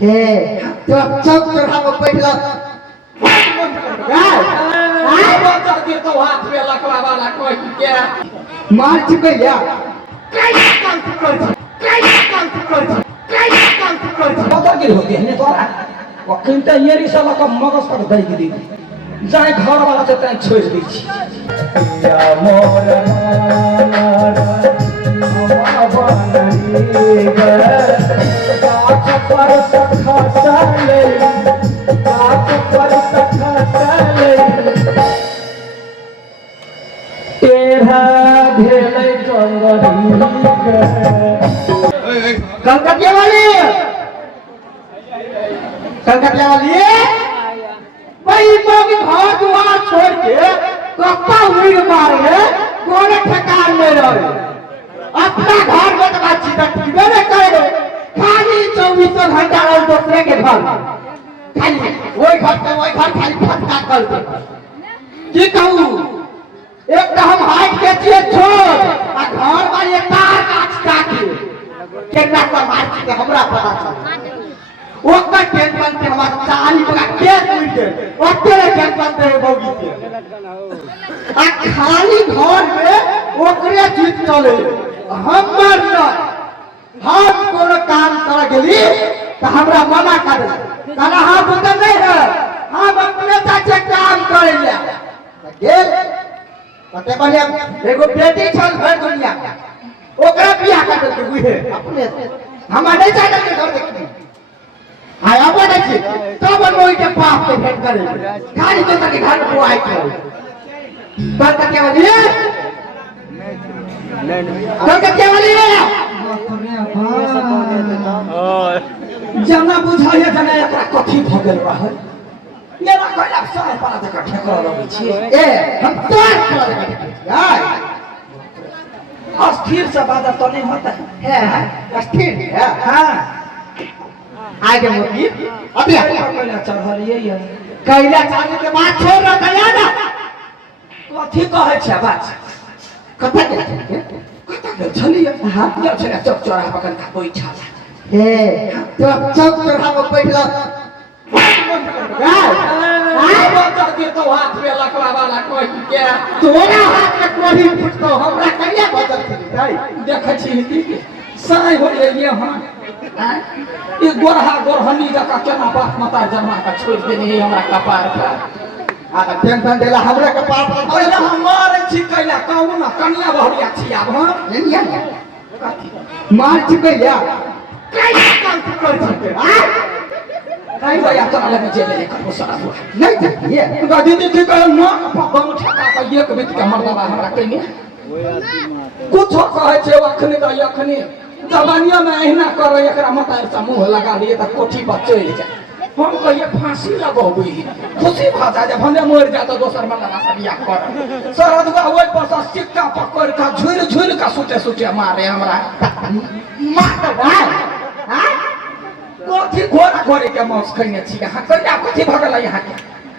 हे तो चौक चढ़ा में बैठला आय बच्चा के तो हाथ में लकवा वाला कोई के मार चुके या पता के होती है ने तोरा वकिल त येरी साला का मगज पर दई दी जाए घर वाला से तै छोड़ दी छी या मोर पर सखा चले पर सखा चले तेरा भेलै जंगली कलकतिया वाली भाई मोगी घर दुआर छोड़ के कप्पा हुई मार है कोने ठिकान में रहे अपना घर में तो बातचीत टीवे में करे खाली 24 घंटा रोज दूसरे के घर खाली वही घर खाली फटका करते की कहूँ एक तो हम हाइट के चीज छोड़ आ घर वाली तार काट काटे केना पर मार के हमरा पता चल ओकर टेंशन से हमार 40 का केस मिल गए ओकर टेंशन से भौगी के आ खाली घर में ओकरे चीज चले हमर न हम कोनो काम कर गेली तो हमरा मना कर कहना हां बता नहीं है हम अपने चाचे काम करे ले गेल कते बढ़िया एगो बेटी छल भर दुनिया ओकरा बियाह कर दे बुझे अपने हमरा नहीं चाहे के घर देखी हां अब देखी तब मोई के पाप के भेंट करे खाली तो के घर को आई कर कलकतिया वाली कलकतिया वाली जना बुझाइए जना एकरा कथी भ गेल बा मेरा कहला सारा पाला तक ठेकर लगे छी ए हम तोर कर यार अस्थिर से बात तो नहीं होता है अस्थिर है हां आगे मोती अभी कहला चढ़ल ये कहला चाली के बात छोड़ रहा गया ना कथी कहै छै बात कथा के छलिए हां जब छले चौक चौराहा पकड़ का कोई छाला ए तो चौक चौराहा में बैठला आय बच्चा के तो हाथ में लकवा वाला कोई के तोरा हाथ में कोड़ी फुटतो हमरा करिया बदल थी देखे छी साई हो गेलिए हां ई गोरहा गोरहनी जका केना बात मता जमा का छोड़ देने हमरा कपार पर आ टेंशन देला हमरा कपार पर पहले हम मारै छी कैला कहू ना कनिया बहरिया छी आब हम लेनिया मार छी कैला कैला काम कर छी नहीं भैया तो अलग में जेल लेकर हो सारा हुआ नहीं ये दीदी की कह ना बम ठका का एक बीत के मर्दबा हमरा कइने कुछ कहै छै अखनी त अखनी जवानिया में एहना करे एकरा मतार से मुंह लगा लिए त कोठी पर चल जाए हम कहिए फांसी लगोबी खुशी भ जा जब हमें मर जा त दोसर मर्दबा से बियाह कर सरदवा ओइ पर से सिक्का पकड़ का झुल झुल का सुते मारे हमरा मार भाई हां कोठी घोड़ा घोड़े के मौस खइने छी हां कहिया कोठी भगल यहां के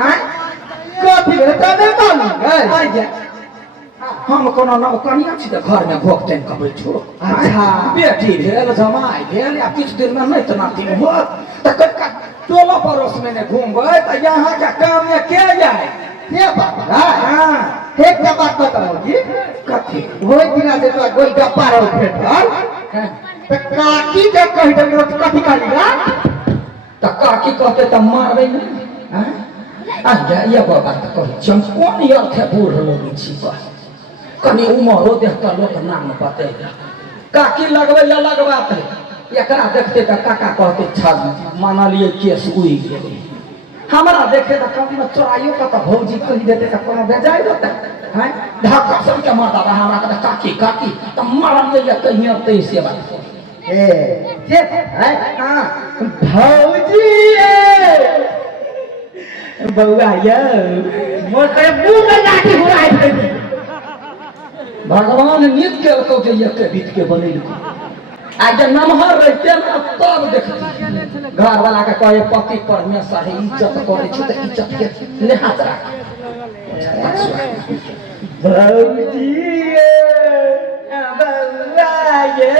हां कोठी रे त नहीं मालूम आ जा हम कोनो न कनिया छी त घर में भोगतेन कबै छो अच्छा बेटी भेल जमाई भेल या किछ दिन में नहीं त नाती हो त कका टोला पड़ोस में ने घूमबै त यहां के काम में के जाए के बात हां एक बात बताओ जी कथी होय दिना से तो गोल गप्पा रहो भेटल काकी जब कह दे तो कथी कालीगा त काकी कहते त मारबै न हैं आ जा ये बात कह हम कोन यार थे बूढ़ लोग छी कनी उमरो देख के लोग नाम पते काकी लगबै या लगबाते एकरा देखते त काका कहते छल माना लिए केस उई गेलै हमरा देखे त कभी में चोराइयो का त भौजी कहि देते त कोनो बेजाय देते हैं धक्का सब के मारदा हमरा का काकी काकी त मारल ले कहियो तै से बात ए जे है हां भौजी बउआ यो मोर के मुंह में लाठी हुराई दे भगवान नित के को जे एक बीत के बनैल आ जे नमहर रहते न तब देखती घर वाला के कहे पति परमेश्वर है इज्जत करे छ त इज्जत के लिहाज राख भौजी बउआ ये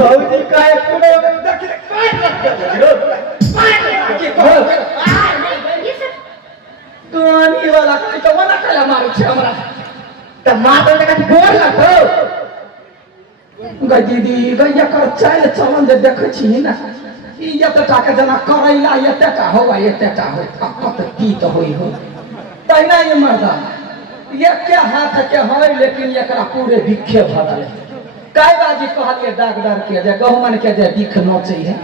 भौजी कहे पूरे देख कहानी वाला कोई तो मना कला मारू छे हमरा तो मार दे का बोल ना तो गई दीदी गई कर चाल चलन जे देखे छी ना ई एतटा के जना करैला एतटा होवा एतटा हो कत की तो होई हो तहिना ये मर्दा ये क्या हाथ के है लेकिन एकरा पूरे बिखे भरल काय बाजी कहलिए डॉक्टर के जे गहुमन के जे बिख नोचै है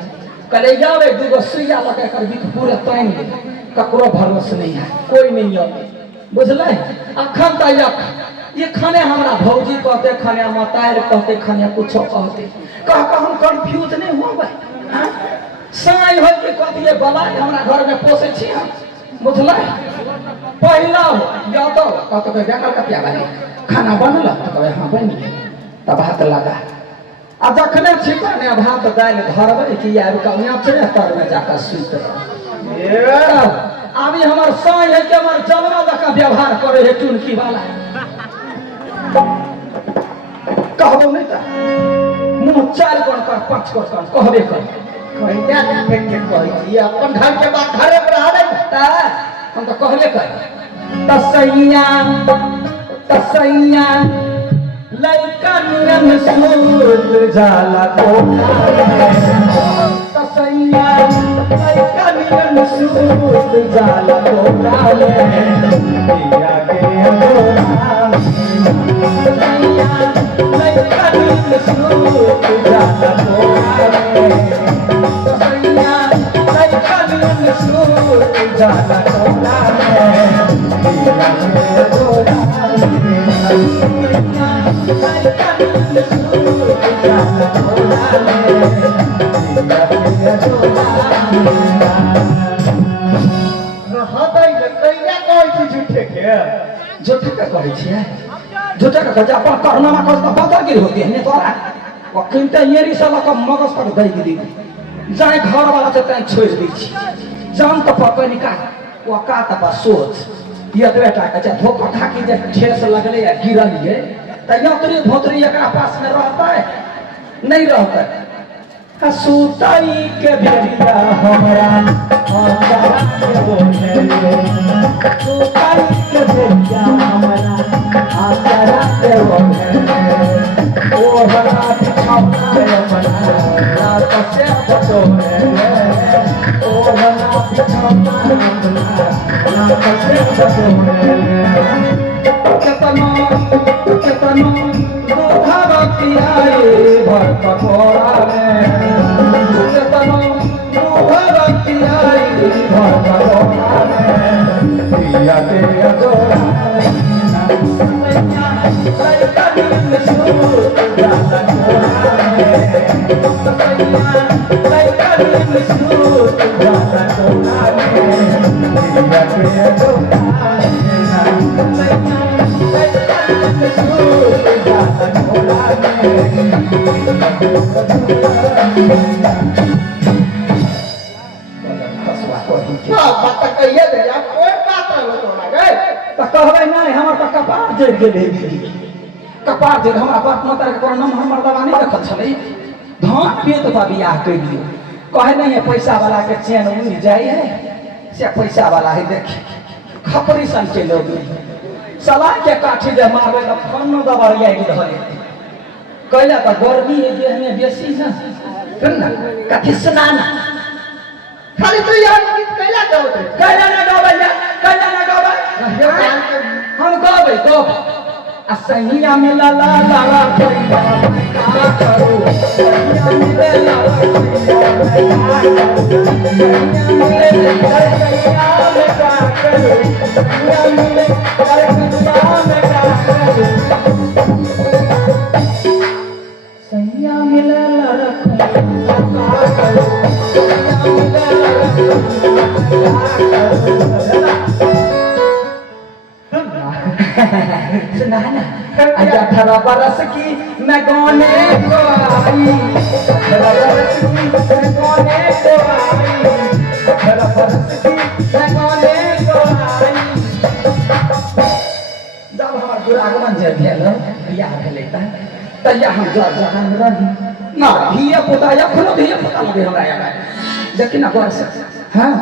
कले जावे दुगो सुइया लगे कर बिख पूरे तान दे ककरो भरोसा नहीं है कोई नहीं आवे बुझले अखन तक ये खाने हमरा भौजी कहते खाने मतायर कहते खाने कुछ कहते कह हम कंफ्यूज नहीं हो भाई साई हो के कहते बला हमरा घर में पोसे छी हम बुझले पहला हो या तो कहते के कलकतिया वाली खाना बनल तो कहे हां बन गेल तब भात लगा आ जखने छिकने भात दाल धरबे कि यार कनिया चले तर में जाकर सुत अभी हमार साई है कि हमार जलवा जका व्यवहार करे है टुनकी वाला कहबो नहीं था मुंह चाल कर पांच कर कहबे कर कहिया फेंक के कहि छी अपन घर के बात घरे पर आ रे ता हम तो कहले कर तसैया लइका नियन सूरत जाला कोठा तसैया लइका नियन सूरत जाला कोठा दिया के अगोरा लइका नियन सूरत जाला कोठा तसैया लइका नियन सूरत जाला कोठा दिया के अगोरा झूठे का कहै छियै झूठे का कहै अपन करना में कहै त बता गिर होती है ने तोरा वकिल त येरी साला का मगज पर दई दी जाय घर वाला से तै छोड़ दी छी जान त पकड़ निका वो का त बस सोच ये बेटा का धोखा खा के जे ठेस लगले या गिरल ये त यतरी भोतरी एकरा पास में रहता है नहीं रहता सूताई के बेरिया हमरा अंतरा के बोले सूताई के बेरिया हमरा अंतरा के बोले ओ हरा बिछौना रे मना रात से बतोरे ओ हरा बिछौना रे मना रात से बतोरे केतनो दूधा पियाए भर पकोड़ा में केतनो दूधा पियाए भर पकोड़ा में पिया के अजोड़ा लइका नियन सूरत जाला कोठा में लइका नियन सूरत जाला कोठा में पिया के अजोड़ा कहबे नहीं हमर त कपार जड़ गेले दीदी कपार जड़ हमरा बाप माता के कोनो नाम हमर दवा नहीं रखल छलै धान पेट पर बियाह कर दियो कहे नहीं है पैसा वाला के चैन उड़ जाए है से पैसा वाला है देख खपरी सन के लोग सलाह के काठी जे मारबे त फन्नो दबरिया के धरे कहला त गर्मी है देह में बेसी है सुन ना कथि सुनाना खाली तू यार गीत कैला गाओ कैला ना गावे हम गावे तो असैया में ला ला ला कोइया का करू सैया में ला ला कोइया सैया में का करू सैया में सैया में ला ला सुना ना 18 बरस की मैं गाने को आई 18 बरस की मैं गाने को आई 18 बरस की मैं गाने को आई जब हमार दुरागमन जे भेल बियाह भेलै त तहिया हम जवान रही ना धिया पुता एखनो धिया पुता लगे हमरा यार देखी ना घर से हाँ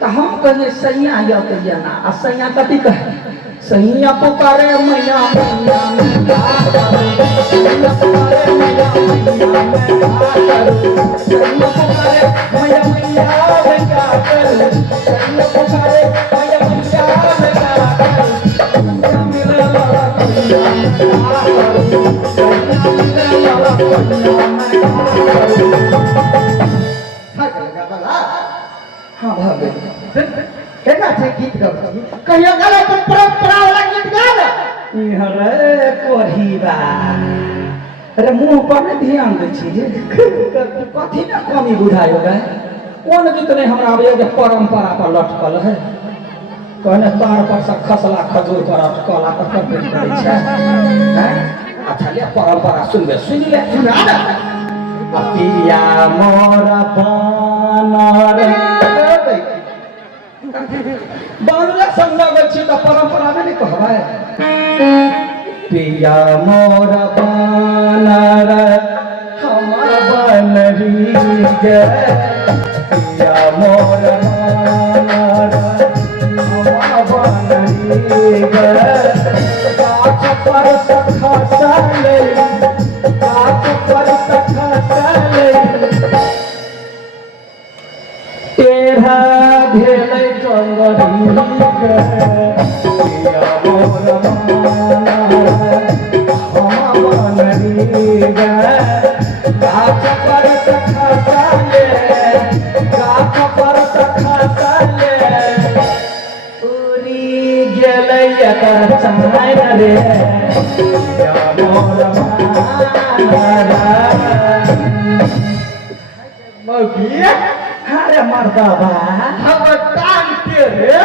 तो हम कहिए सैया या तो या ना आ सैया कथी कहे सैया पुकारे मैया मैया मैं का करूं सैया पुकारे मैया मैया मैं का करूं सैया पुकारे मैया मैया मैं का करूं सैया पुकारे मैया मैया मैं का करूं सैया मिले वाला सैया मैं का करूं सैया मिले वाला सैया मैं का करूं हाँ भाभी केना छै गीत गाबै कहियो गाले तो परंपरा वाला गीत गाल रे कोढ़ीबा अरे मुंह पर नहीं ध्यान दै छी कथी ना कमी बुझायो रे कोन गीत नहीं हमरा आबे जे परंपरा पर लटकल है कहने तार पर से खसला खजूर पर अटकल आ कर पेट करे छै हैं अच्छा ले परंपरा सुनबे सुन ले सुना ना पिया मोरा बानर बानरा संग लगै छी त परंपरा नहीं कहबै पिया मोरा बानर हमर बनरी गे पिया मोरा बानर हमर बनरी गे गाछ पर खसले गाछ पर खसले तेरा भेलै जंगली गे पिया मोरा बानर हमर बनरी गे गाछ पर खसले गाछ पर खसले उड़ी गेलै एकर चाइन रे पिया मोरा बानर मौगी अरे मर्दाबा हम टांग के रे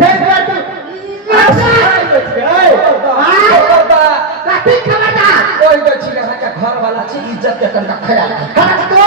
देखा तू मजा आवे छै मर्दा कथी खबरदार कोई गछि लगा के घर वाला छी इज्जत के कनका ख्याल हाथ तो